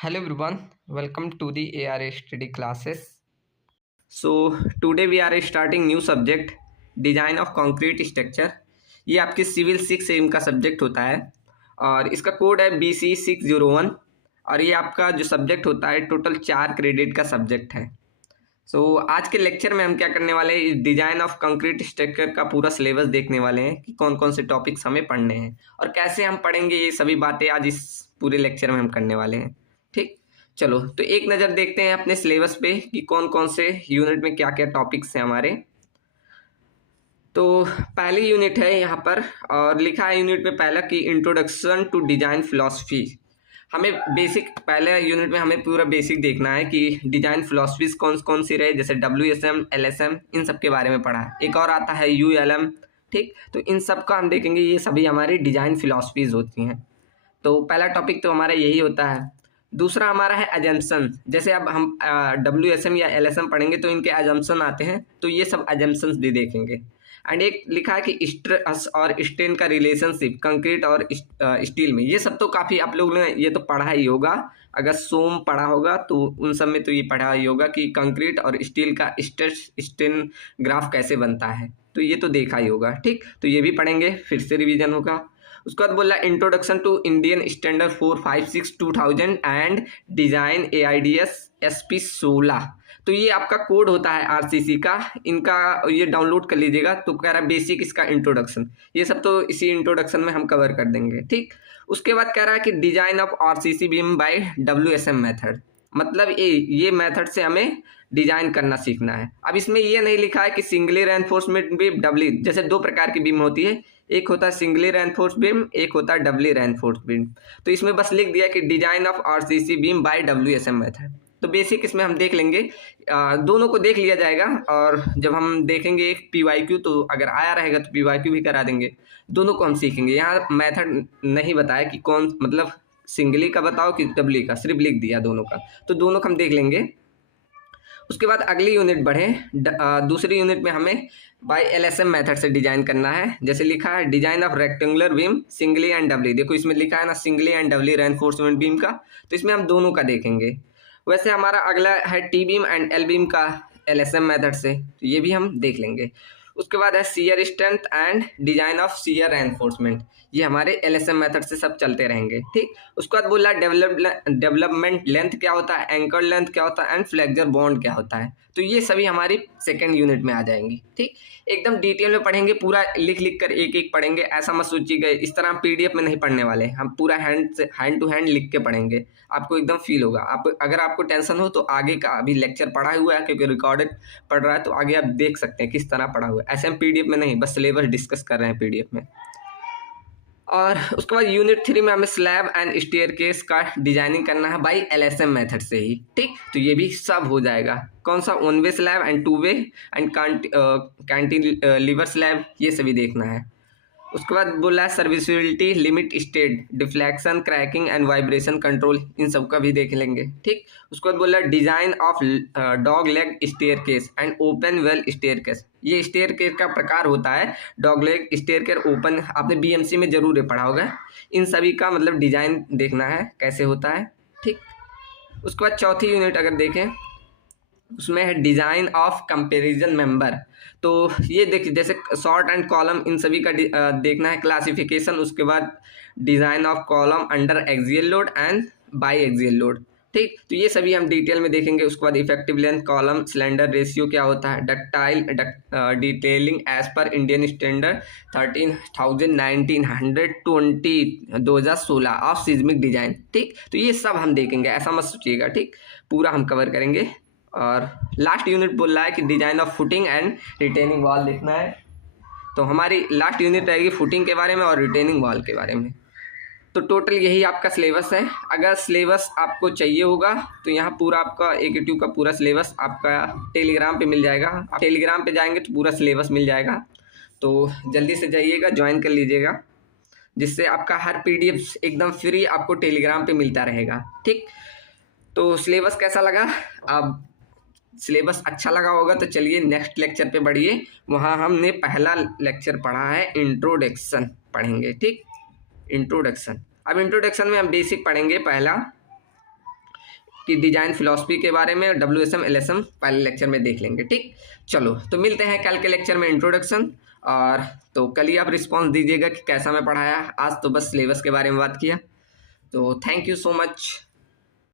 Hello everyone, welcome to the ARA study classes. So today we are starting new subject design of concrete structure. ये आपके civil 6 का subject होता है और इसका कोड है BC601 और ये आपका जो सब्जेक्ट होता है टोटल 4 क्रेडिट का सब्जेक्ट है। आज के लेक्चर में हम क्या करने वाले हैं, डिजाइन ऑफ कंक्रीट स्ट्रक्चर का पूरा सिलेबस देखने वाले हैं कि कौन कौन से टॉपिक्स हमें पढ़ने हैं और कैसे हम पढ़ेंगे। ये सभी बातें आज इस पूरे लेक्चर में हम करने वाले हैं। ठीक, चलो तो एक नज़र देखते हैं अपने सिलेबस पे कि कौन कौन से यूनिट में क्या क्या टॉपिक्स हैं हमारे। तो पहली यूनिट है यहाँ पर और लिखा है यूनिट में पहला कि इंट्रोडक्शन टू डिजाइन फिलॉसफी। हमें बेसिक पहले यूनिट में हमें पूरा बेसिक देखना है कि डिजाइन फिलॉसफीज कौन कौन सी रहे, जैसे WSM LSM इन सब के बारे में पढ़ा है। एक और आता है ULM। ठीक, तो इन सब का हम देखेंगे, ये सभी हमारी डिजाइन फिलॉसफीज होती हैं। तो पहला टॉपिक तो हमारा यही होता है। दूसरा हमारा है एजम्पशन। जैसे अब हम WSM या LSM पढ़ेंगे तो इनके एजम्पशन आते हैं, तो ये सब एजम्पशंस भी देखेंगे। एंड एक लिखा है कि स्ट्रेस और स्ट्रेन का रिलेशनशिप कंक्रीट और स्टील में। ये सब तो काफ़ी आप लोगों ने ये तो पढ़ा ही होगा, अगर सोम पढ़ा होगा तो उन सब में तो ये पढ़ा ही होगा कि कंक्रीट और स्टील का स्ट्रेस स्ट्रेन ग्राफ कैसे बनता है, तो ये तो देखा ही होगा। ठीक, तो ये भी पढ़ेंगे, फिर से रिवीजन होगा। उसके बाद बोला introduction to Indian standard 456 2000 and design AIDS SP 16। तो ये आपका कोड होता है RCC का, इनका ये डाउनलोड कर लीजिएगा। तो कह रहा है बेसिक इसका इंट्रोडक्शन, ये सब तो इसी इंट्रोडक्शन में हम कवर कर देंगे। ठीक, उसके बाद कह रहा है कि design of RCC beam by WSM method, मतलब ये मेथड से हमें डिजाइन करना सीखना है। अब इसमें ये नहीं लिखा है कि सिंगली रेनफोर्समेंट बीम डबली, जैसे दो प्रकार की बीम होती है, एक होता है सिंगली रेनफोर्स बीम, एक होता है डबली रेनफोर्स बीम। तो इसमें बस लिख दिया कि design of RCC beam by WSM method. तो बेसिक इसमें हम देख लेंगे, दोनों को देख लिया जाएगा और जब हम देखेंगे एक PYQ तो अगर आया रहेगा तो PYQ भी करा देंगे। दोनों को हम सीखेंगे। यहाँ मेथड नहीं बताया कि कौन, मतलब सिंगली का बताओ कि डबली का, सिर्फ लिख दिया दोनों का, तो दोनों को हम देख लेंगे। उसके बाद अगली यूनिट बढ़े। दूसरी यूनिट में हमें बाय LSM मेथड से डिजाइन करना है। जैसे लिखा है design of rectangular beam singly and doubly. देखो इसमें लिखा है ना singly and doubly reinforcement beam का, तो इसमें हम दोनों का देखेंगे। वैसे हमारा अगला है T beam and L beam का LSM मेथड से, तो ये भी हम देख लेंगे। उसके बाद है shear strength and design of shear reinforcement, ये हमारे LSM मेथड से सब चलते रहेंगे। ठीक, उसके बाद बोला डेवलपमेंट लेंथ क्या होता है, एंकर लेंथ क्या होता है एंड फ्लेक्चर बॉन्ड क्या होता है। तो ये सभी हमारी सेकेंड यूनिट में आ जाएंगी। ठीक, एकदम डिटेल में पढ़ेंगे, पूरा लिख लिख कर एक एक पढ़ेंगे। ऐसा मत सोचिएगा इस तरह हम PDF में नहीं पढ़ने वाले, हम पूरा हैंड टू हैंड लिख के पढ़ेंगे। आपको एकदम फील होगा। आप अगर आपको टेंशन हो तो आगे का अभी लेक्चर पढ़ा हुआ है, क्योंकि रिकॉर्डेड पढ़ रहा है, तो आगे आप देख सकते हैं किस तरह पढ़ा हुआ है। ऐसे हम PDF में नहीं, बस सिलेबस डिस्कस कर रहे हैं PDF में। और उसके बाद यूनिट 3 में हमें स्लैब एंड स्टेयरकेस का डिजाइनिंग करना है बाई LSM मेथड से ही। ठीक, तो ये भी सब हो जाएगा। कौन सा, 1 way slab and 2 way and cantilever slab, ये सभी देखना है। उसके बाद बोला है serviceability, limit state, deflection, cracking and vibration control, इन सब का भी देख लेंगे। ठीक, उसके बाद बोला design of dog leg staircase and open well staircase. ये स्टेयरकेस का प्रकार होता है, डॉग लेग स्टेयरकेस, ओपन, आपने BMC में जरूर पढ़ा होगा। इन सभी का मतलब डिजाइन देखना है कैसे होता है। ठीक, उसके बाद चौथी यूनिट अगर देखें उसमें है डिजाइन ऑफ कंपैरिजन मेंबर। तो ये देखिए जैसे शॉर्ट एंड कॉलम, इन सभी का देखना है क्लासिफिकेशन। उसके बाद design of column under axial load and by axial load. ठीक, तो ये सभी हम डिटेल में देखेंगे। उसके बाद effective length, column slender ratio क्या होता है, ductile detailing as per Indian standard 13,1920 2016 of seismic design. ठीक, तो ये सब हम देखेंगे, ऐसा मत सोचिएगा। ठीक, पूरा हम कवर करेंगे। और लास्ट यूनिट बोल रहा है कि design of footing and retaining wall लिखना है। तो हमारी लास्ट यूनिट रहेगी फुटिंग के बारे में और रिटेनिंग वॉल के बारे में। तो टोटल यही आपका सिलेबस है। अगर सिलेबस आपको चाहिए होगा तो यहाँ पूरा आपका AKTU का पूरा सिलेबस आपका टेलीग्राम पे मिल जाएगा। आप टेलीग्राम पे जाएंगे तो पूरा सिलेबस मिल जाएगा। तो जल्दी से जाइएगा, ज्वाइन कर लीजिएगा, जिससे आपका हर PDF एकदम फ्री आपको टेलीग्राम पे मिलता रहेगा। ठीक, तो सिलेबस कैसा लगा? अब सिलेबस अच्छा लगा होगा तो चलिए नेक्स्ट लेक्चर पे बढ़िए। वहाँ हमने पहला लेक्चर पढ़ा है, इंट्रोडक्शन पढ़ेंगे। ठीक, इंट्रोडक्शन। अब इंट्रोडक्शन में हम बेसिक पढ़ेंगे। पहला कि डिजाइन फिलॉसफी के बारे में, WSM LSM पहले लेक्चर में देख लेंगे। ठीक, चलो तो मिलते हैं कल के लेक्चर में इंट्रोडक्शन। और तो कल ही आप रिस्पॉन्स दीजिएगा कि कैसा मैं पढ़ाया। आज तो बस सिलेबस के बारे में बात किया। तो थैंक यू सो मच।